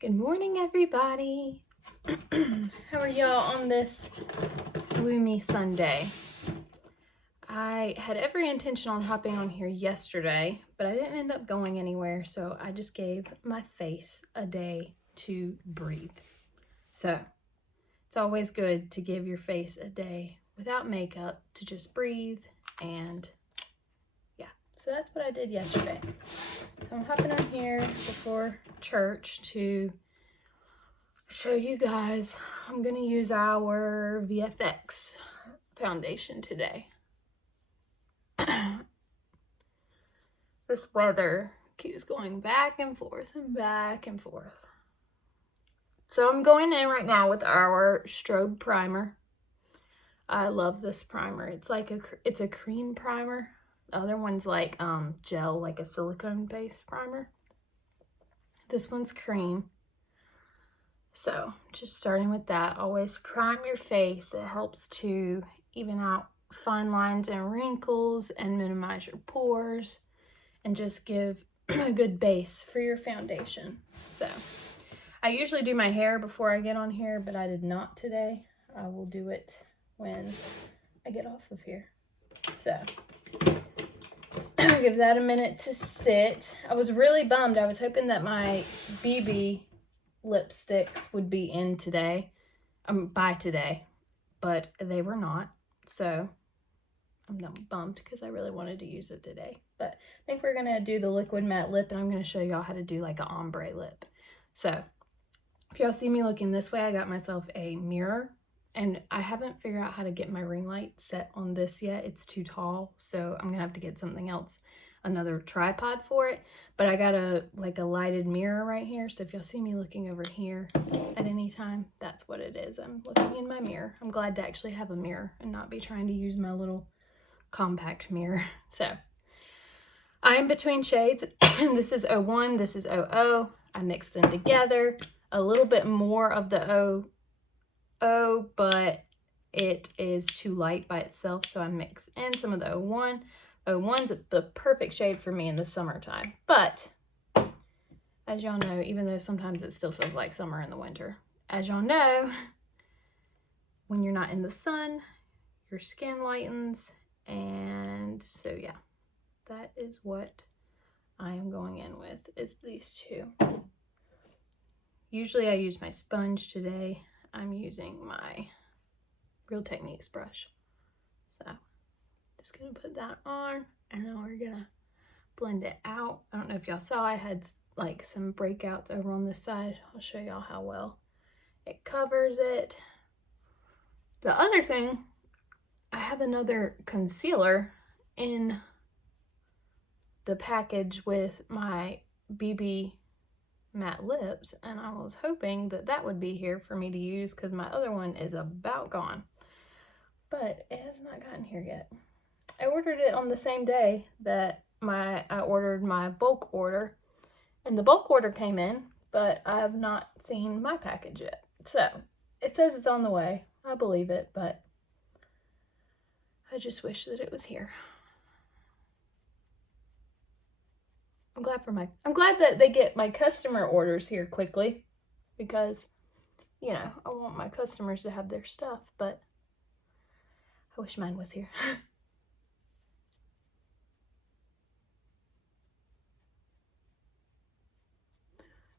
Good morning, everybody. How are y'all on this gloomy Sunday? I had every intention on hopping on here yesterday, but I didn't end up going anywhere, so I just gave my face a day to breathe. So it's always good to give your face a day without makeup to just breathe, and yeah, so that's what I did yesterday. So I'm hopping on here before church to show you guys. I'm gonna use our VFX foundation today. This weather keeps going back and forth and back and forth. So I'm going in right now with our strobe primer. I love this primer. It's a cream primer. The other one's like gel, like a silicone based primer. This one's cream. So just starting with that, always prime your face. It helps to even out fine lines and wrinkles and minimize your pores and just give a good base for your foundation. So I usually do my hair before I get on here, but I did not today. I will do it when I get off of here. So give that a minute to sit. I was really bummed. I was hoping that my BB lipsticks would be in today, by today, but they were not. So I'm bummed because I really wanted to use it today. But I think we're gonna do the liquid matte lip, and I'm gonna show y'all how to do like an ombre lip. So if y'all see me looking this way, I got myself a mirror, and I haven't figured out how to get my ring light set on this yet. It's too tall, so I'm gonna have to get something else, another tripod for it. But I got a lighted mirror right here, so if y'all see me looking over here at any time, that's what it is. I'm looking in my mirror. I'm glad to actually have a mirror and not be trying to use my little compact mirror. So I'm between shades. This is 01, this is 00. I mixed them together. A little bit more of the 00, but it is too light by itself, so I mix in some of the 01. 01's the perfect shade for me in the summertime. But as y'all know, even though sometimes it still feels like summer in the winter, as y'all know, when you're not in the sun, your skin lightens. And so yeah, that is what I am going in with, is these two. Usually I use my sponge. Today I'm using my Real Techniques brush. So just gonna put that on, and then we're gonna blend it out. I don't know if y'all saw, I had like some breakouts over on this side. I'll show y'all how well it covers it. The other thing, I have another concealer in the package with my BB matte lips, and I was hoping that that would be here for me to use because my other one is about gone, but it has not gotten here yet. I ordered it on the same day that I ordered my bulk order, and the bulk order came in, but I have not seen my package yet. So it says it's on the way. I believe it, but I just wish that it was here. I'm glad that they get my customer orders here quickly, because, you know, I want my customers to have their stuff, but I wish mine was here.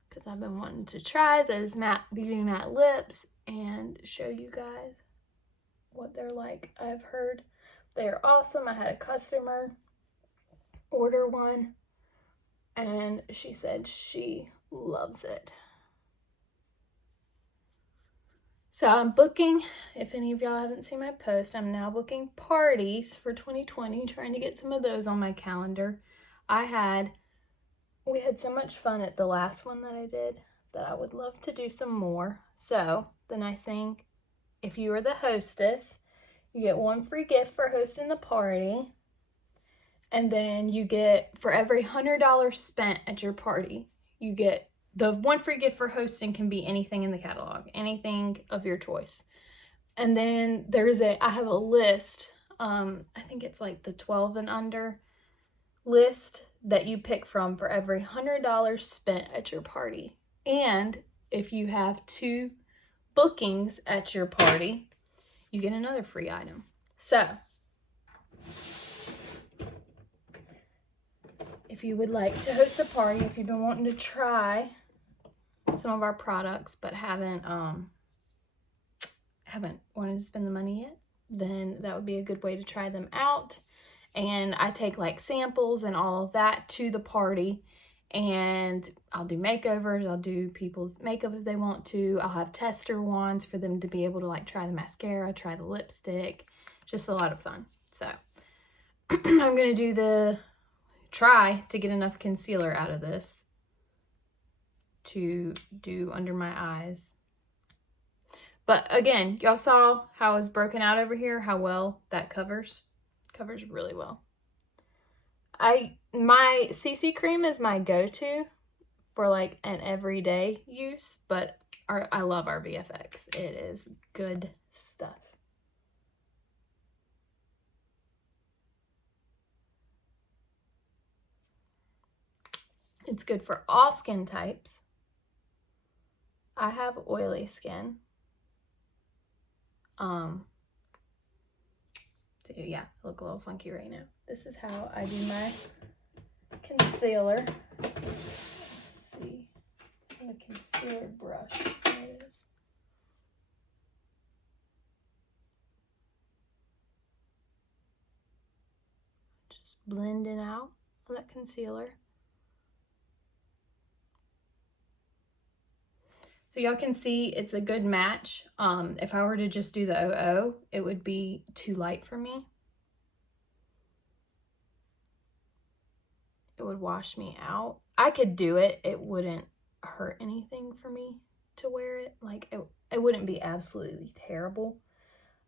Because I've been wanting to try those BB matte lips and show you guys what they're like. I've heard they're awesome. I had a customer order one, and she said she loves it. So I'm booking, if any of y'all haven't seen my post, I'm now booking parties for 2020, trying to get some of those on my calendar. We had so much fun at the last one that I did that I would love to do some more. So the nice thing, if you are the hostess, you get one free gift for hosting the party. And then you get, for every $100 spent at your party, you get the one free gift for hosting. Can be anything in the catalog, anything of your choice. And then I have a list, I think it's like the 12 and under list that you pick from for every $100 spent at your party. And if you have 2 bookings at your party, you get another free item. So, if you would like to host a party, if you've been wanting to try some of our products but haven't wanted to spend the money yet, then that would be a good way to try them out. And I take like samples and all of that to the party, and I'll do makeovers, I'll do people's makeup if they want to, I'll have tester wands for them to be able to like try the mascara, try the lipstick. Just a lot of fun. So I'm gonna try to get enough concealer out of this to do under my eyes. But again, y'all saw how it's broken out over here, how well that covers really well. My CC cream is my go-to for like an everyday use, but I love our VFX. It is good stuff. It's good for all skin types. I have oily skin. So yeah, I look a little funky right now. This is how I do my concealer. Let's see. The concealer brush. There it is. Just blending out that concealer. So y'all can see it's a good match. If I were to just do the 00, it would be too light for me. It would wash me out. I could do it. It wouldn't hurt anything for me to wear it. Like it wouldn't be absolutely terrible.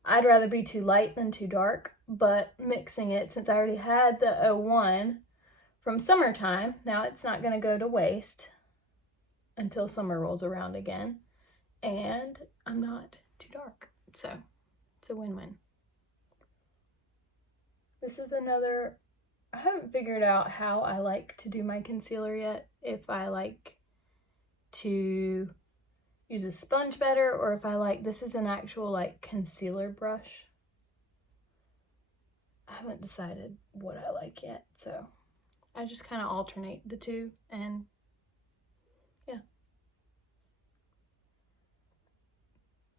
I'd rather be too light than too dark, but mixing it, since I already had the 01 from summertime, now it's not gonna go to waste until summer rolls around again, and I'm not too dark, so it's a win-win. This is another, I haven't figured out how I like to do my concealer yet, if I like to use a sponge better, or if I like, this is an actual like concealer brush. I haven't decided what I like yet, so I just kind of alternate the two, and yeah.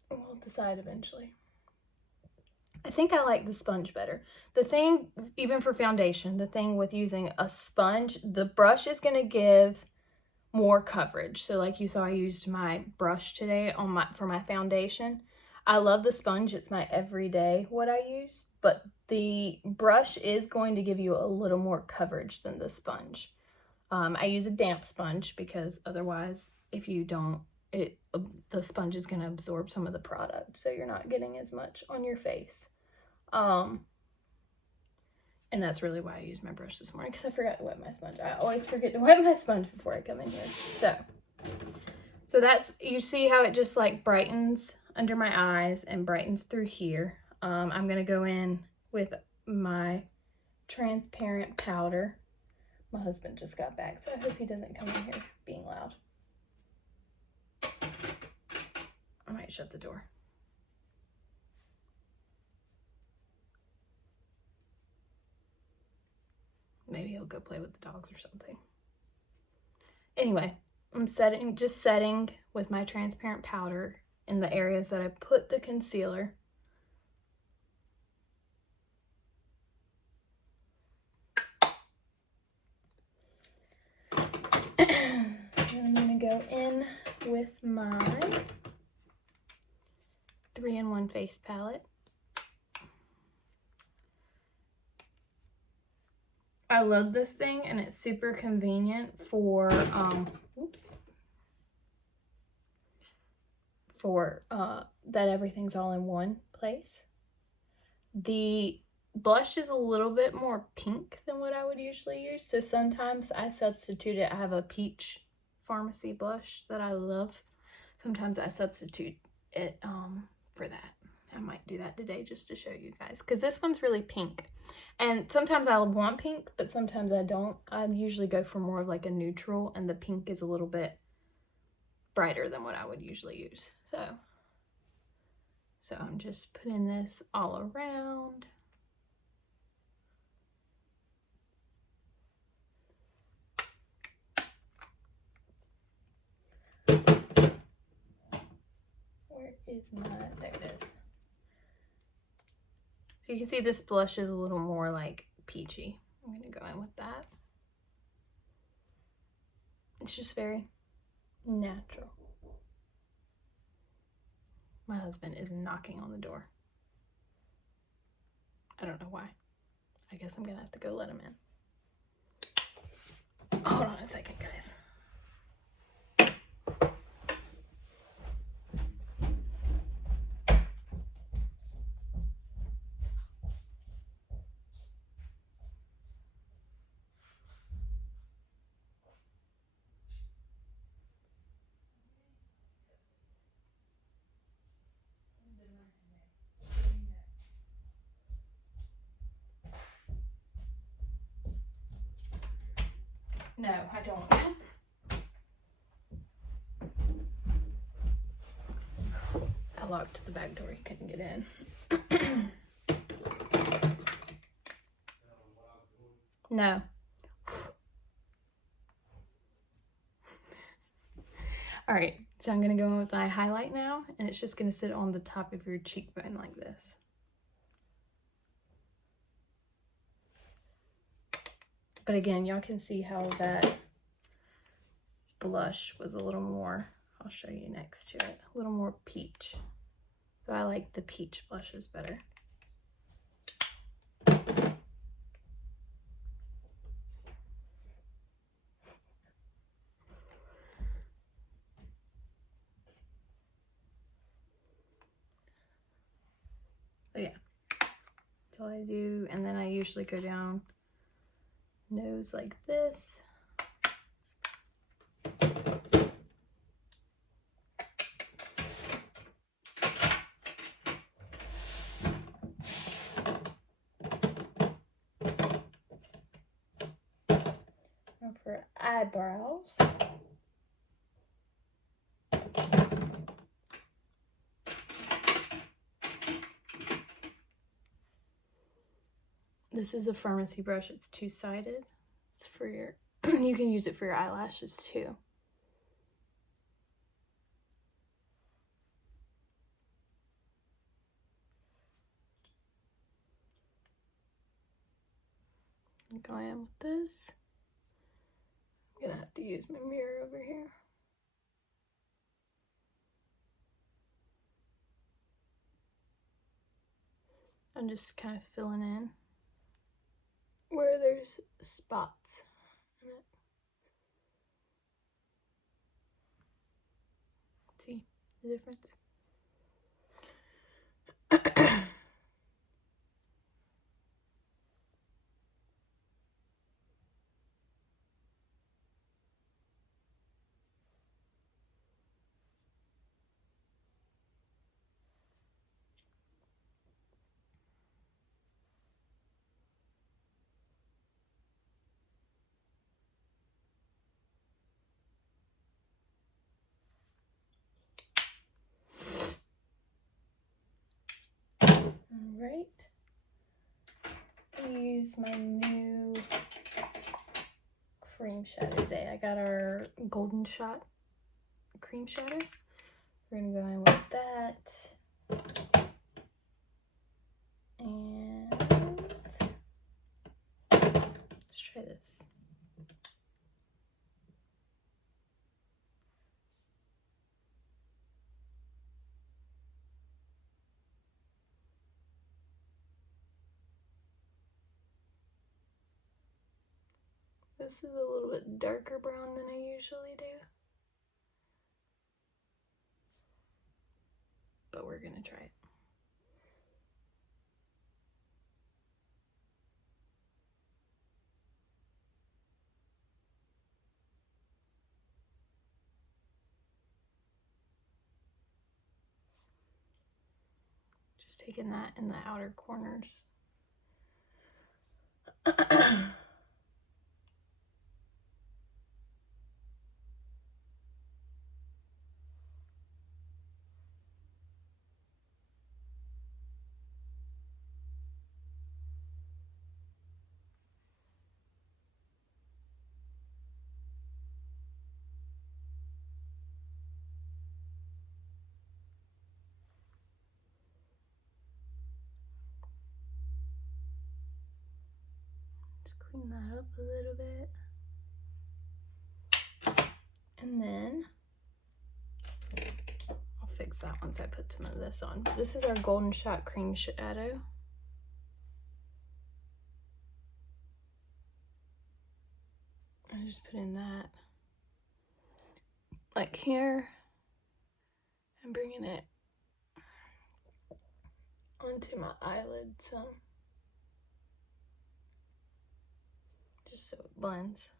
We'll decide eventually. I think I like the sponge better. The thing, even for foundation, the thing with using a sponge, the brush is going to give more coverage. So like you saw, I used my brush today for my foundation. I love the sponge. It's my everyday what I use, but the brush is going to give you a little more coverage than the sponge. I use a damp sponge because otherwise, if you don't, the sponge is going to absorb some of the product, so you're not getting as much on your face. And that's really why I used my brush this morning, because I forgot to wet my sponge. I always forget to wet my sponge before I come in here. So that's, you see how it just like brightens under my eyes and brightens through here. I'm going to go in with my transparent powder. My husband just got back, so I hope he doesn't come in here being loud. I might shut the door. Maybe he'll go play with the dogs or something. Anyway, I'm just setting with my transparent powder in the areas that I put the concealer. I'm gonna go in with my 3-in-1 face palette. I love this thing, and it's super convenient for that everything's all in one place. The blush is a little bit more pink than what I would usually use, so sometimes I substitute it. I have a peach Farmasi blush that I love. Sometimes I substitute it for that. I might do that today just to show you guys, because this one's really pink. And sometimes I'll want pink, but sometimes I don't. I usually go for more of like a neutral, and the pink is a little bit brighter than what I would usually use. So I'm just putting this all around. Where is my, there it is. So you can see this blush is a little more like peachy. I'm gonna go in with that. It's just very natural. My husband is knocking on the door. I don't know why. I guess I'm gonna have to go let him in. Hold on a second, guys. No, I don't. I locked the back door, he couldn't get in. No. All right, so I'm gonna go in with my highlight now, and it's just gonna sit on the top of your cheekbone like this. But again, y'all can see how that blush was a little more, I'll show you next to it, a little more peach. So I like the peach blushes better. So yeah, that's all I do. And then I usually go down nose like this. And for eyebrows, this is a Farmasi brush. It's two-sided. It's for your, you can use it for your eyelashes too. Go in with this. I'm gonna have to use my mirror over here. I'm just kind of filling in where there's spots in it. See the difference? Alright, use my new cream shadow today. I got our Golden Shot cream shadow. We're gonna go in with that. And let's try this. This is a little bit darker brown than I usually do. But we're gonna try it. Just taking that in the outer corners. Just clean that up a little bit. And then I'll fix that once I put some of this on. But this is our Golden Shot Cream Shadow. I just put in that like here and bringing it onto my eyelid some, just so it blends.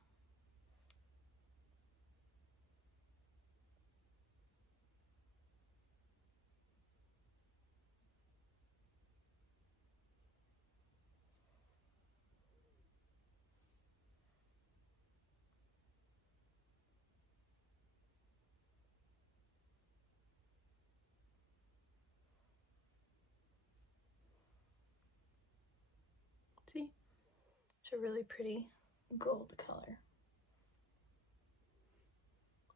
See? It's a really pretty gold color.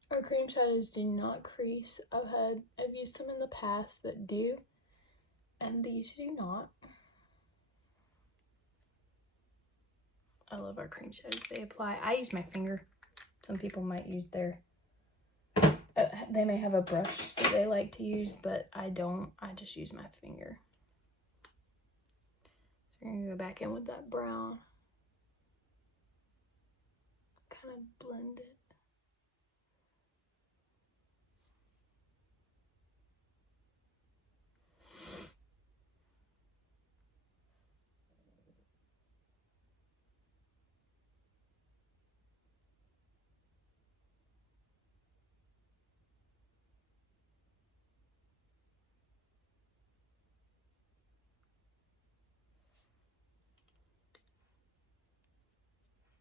Our cream shadows do not crease. I've used some in the past that do, and these do not. I love our cream shadows. They apply. I use my finger. Some people might use their, they may have a brush that they like to use, but I don't. I just use my finger. So we're gonna go back in with that brown. Kind of blend it.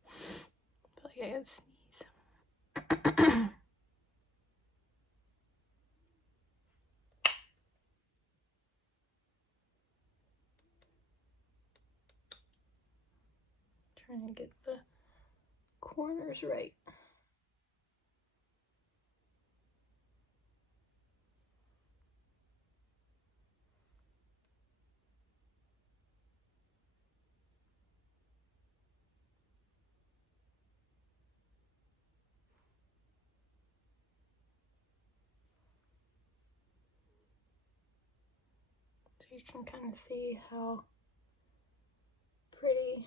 I feel like I gotta sneeze. Trying to get the corners right. So you can kind of see how pretty,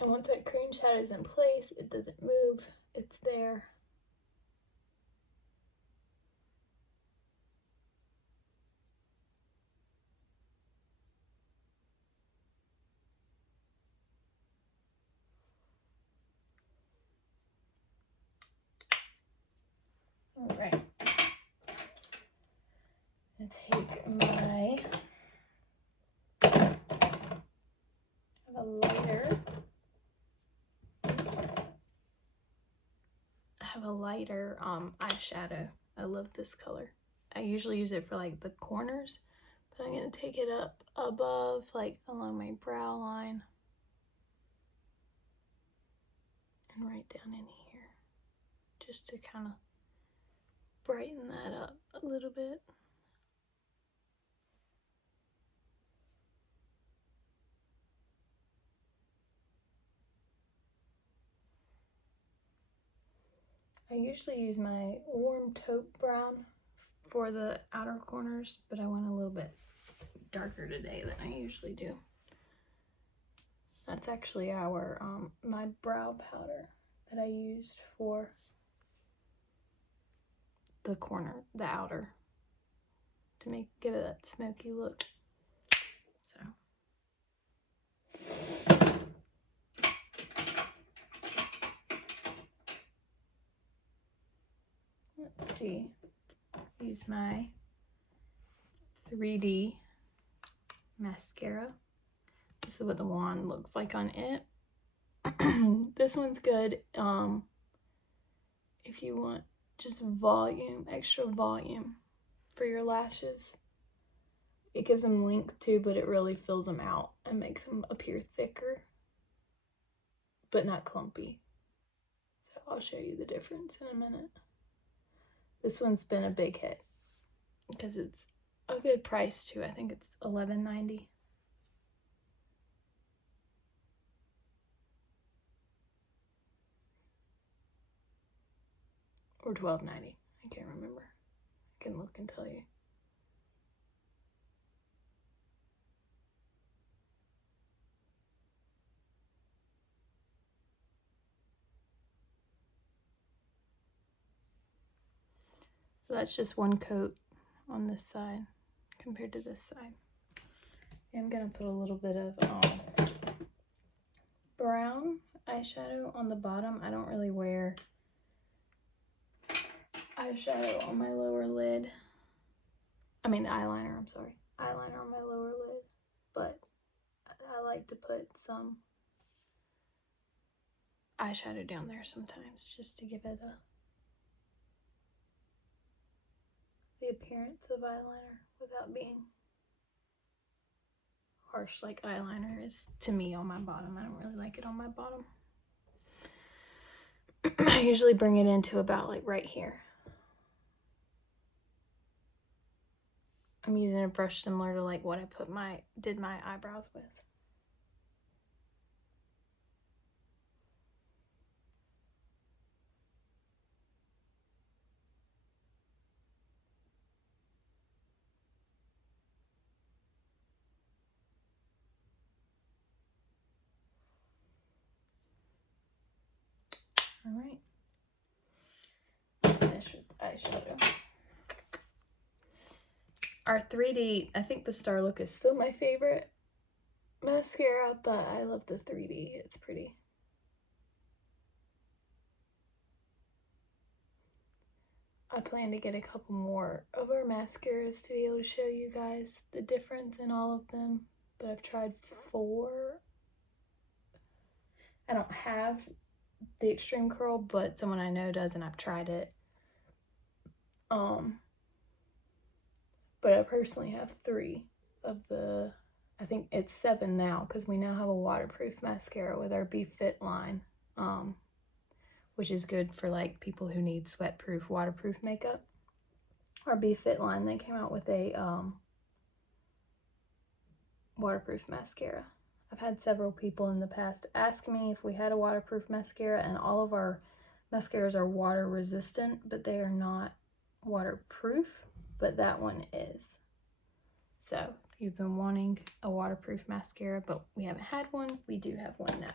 and once that cream shadow is in place, it doesn't move, it's there. All right, I'm gonna take my, I have a lighter. Eyeshadow. I love this color. I usually use it for like the corners, but I'm gonna take it up above, like along my brow line and right down in here, just to kind of brighten that up a little bit. I usually use my warm taupe brown for the outer corners, but I went a little bit darker today than I usually do. That's actually our my brow powder that I used for the corner, the outer, to give it that smoky look. So let's see. Use my 3D mascara. This is what the wand looks like on it. This one's good if you want just volume, extra volume for your lashes. It gives them length too, but it really fills them out and makes them appear thicker, but not clumpy. So I'll show you the difference in a minute. This one's been a big hit because it's a good price too. I think it's $11.90. or $12.90. I can't remember. I can look and tell you. So that's just one coat on this side compared to this side. I'm gonna put a little bit of brown eyeshadow on the bottom. I don't really wear eyeshadow on my lower lid. I mean eyeliner, I'm sorry. Eyeliner on my lower lid. But I like to put some eyeshadow down there sometimes just to give it the appearance of eyeliner without being harsh like eyeliner is to me on my bottom. I don't really like it on my bottom. I usually bring it into about like right here. I'm using a brush similar to like what I did my eyebrows with. All right. Finish with eyeshadow. Our 3D, I think the Star Look is still my favorite mascara, but I love the 3D. It's pretty. I plan to get a couple more of our mascaras to be able to show you guys the difference in all of them, but I've tried 4. I don't have the extreme curl, but someone I know does, and I've tried it. But I personally have 3 of the, I think it's 7 now, because we now have a waterproof mascara with our Be Fit line, which is good for like people who need sweat-proof, waterproof makeup. Our Be Fit line, they came out with a waterproof mascara. I've had several people in the past ask me if we had a waterproof mascara, and all of our mascaras are water resistant, but they are not waterproof, but that one is. So if you've been wanting a waterproof mascara, but we haven't had one, we do have one now.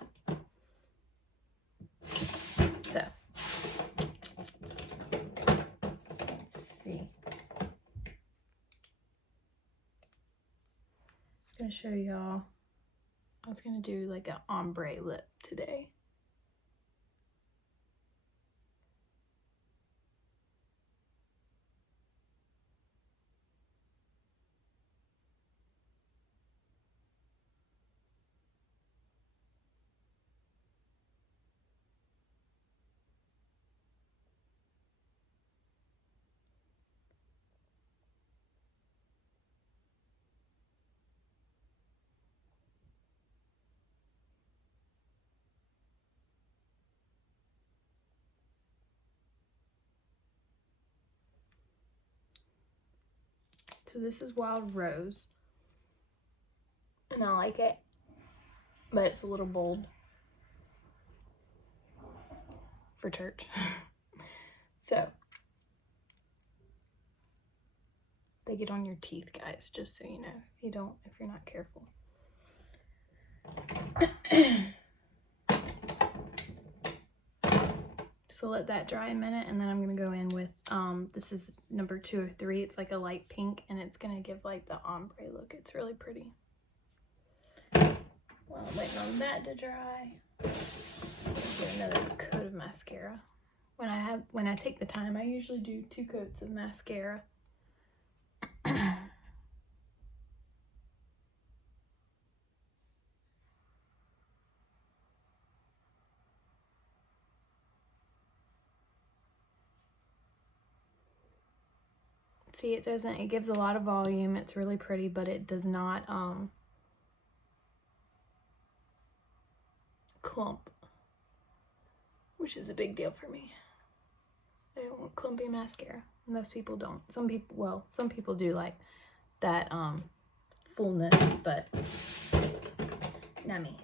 So let's see. I'm gonna show y'all. I was gonna do like an ombre lip today. So this is Wild Rose, and I like it, but it's a little bold for church. So they get on your teeth, guys, just so you know, if you're not careful. So let that dry a minute, and then I'm gonna go in with this is number 203. It's like a light pink, and it's gonna give like the ombre look. It's really pretty. Well, I'm waiting on that to dry. Get another coat of mascara. When I take the time, I usually do 2 coats of mascara. See, it gives a lot of volume. It's really pretty, but it does not clump, which is a big deal for me. I don't want clumpy mascara. Most people don't. Some people do like that fullness, but not me.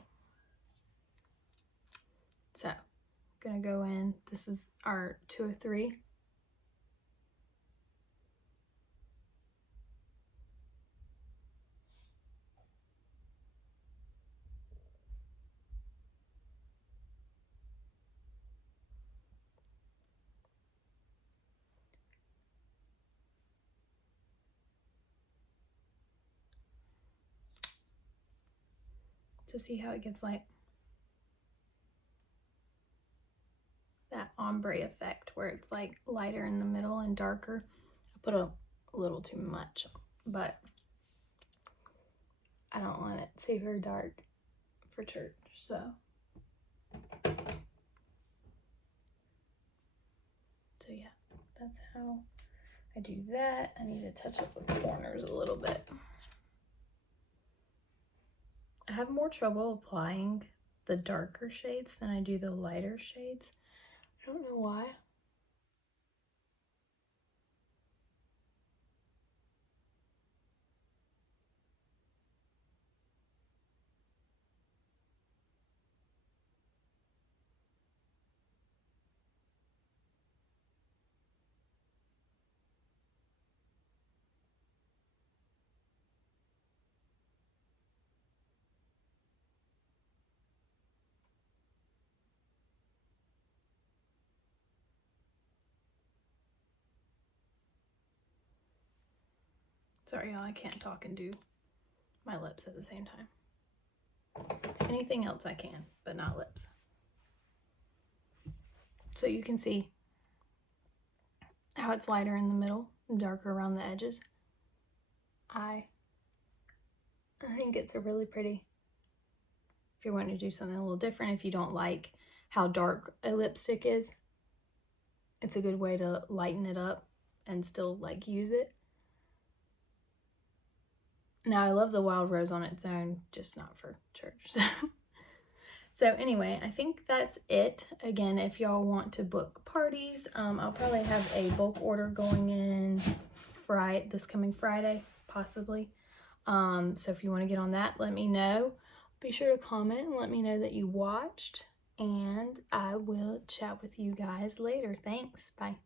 So I'm gonna go in. This is our 203 So see how it gives like that ombre effect where it's like lighter in the middle and darker. I put a little too much, but I don't want it super dark for church, so. So yeah, that's how I do that. I need to touch up the corners a little bit. I have more trouble applying the darker shades than I do the lighter shades. I don't know why. Sorry, y'all, I can't talk and do my lips at the same time. Anything else I can, but not lips. So you can see how it's lighter in the middle and darker around the edges. I think it's a really pretty, if you're wanting to do something a little different, if you don't like how dark a lipstick is, it's a good way to lighten it up and still like use it. Now I love the wild rose on its own, just not for church. So anyway, I think that's it. Again, if y'all want to book parties, I'll probably have a bulk order going in this coming Friday, possibly. So if you want to get on that, let me know. Be sure to comment and let me know that you watched, and I will chat with you guys later. Thanks. Bye.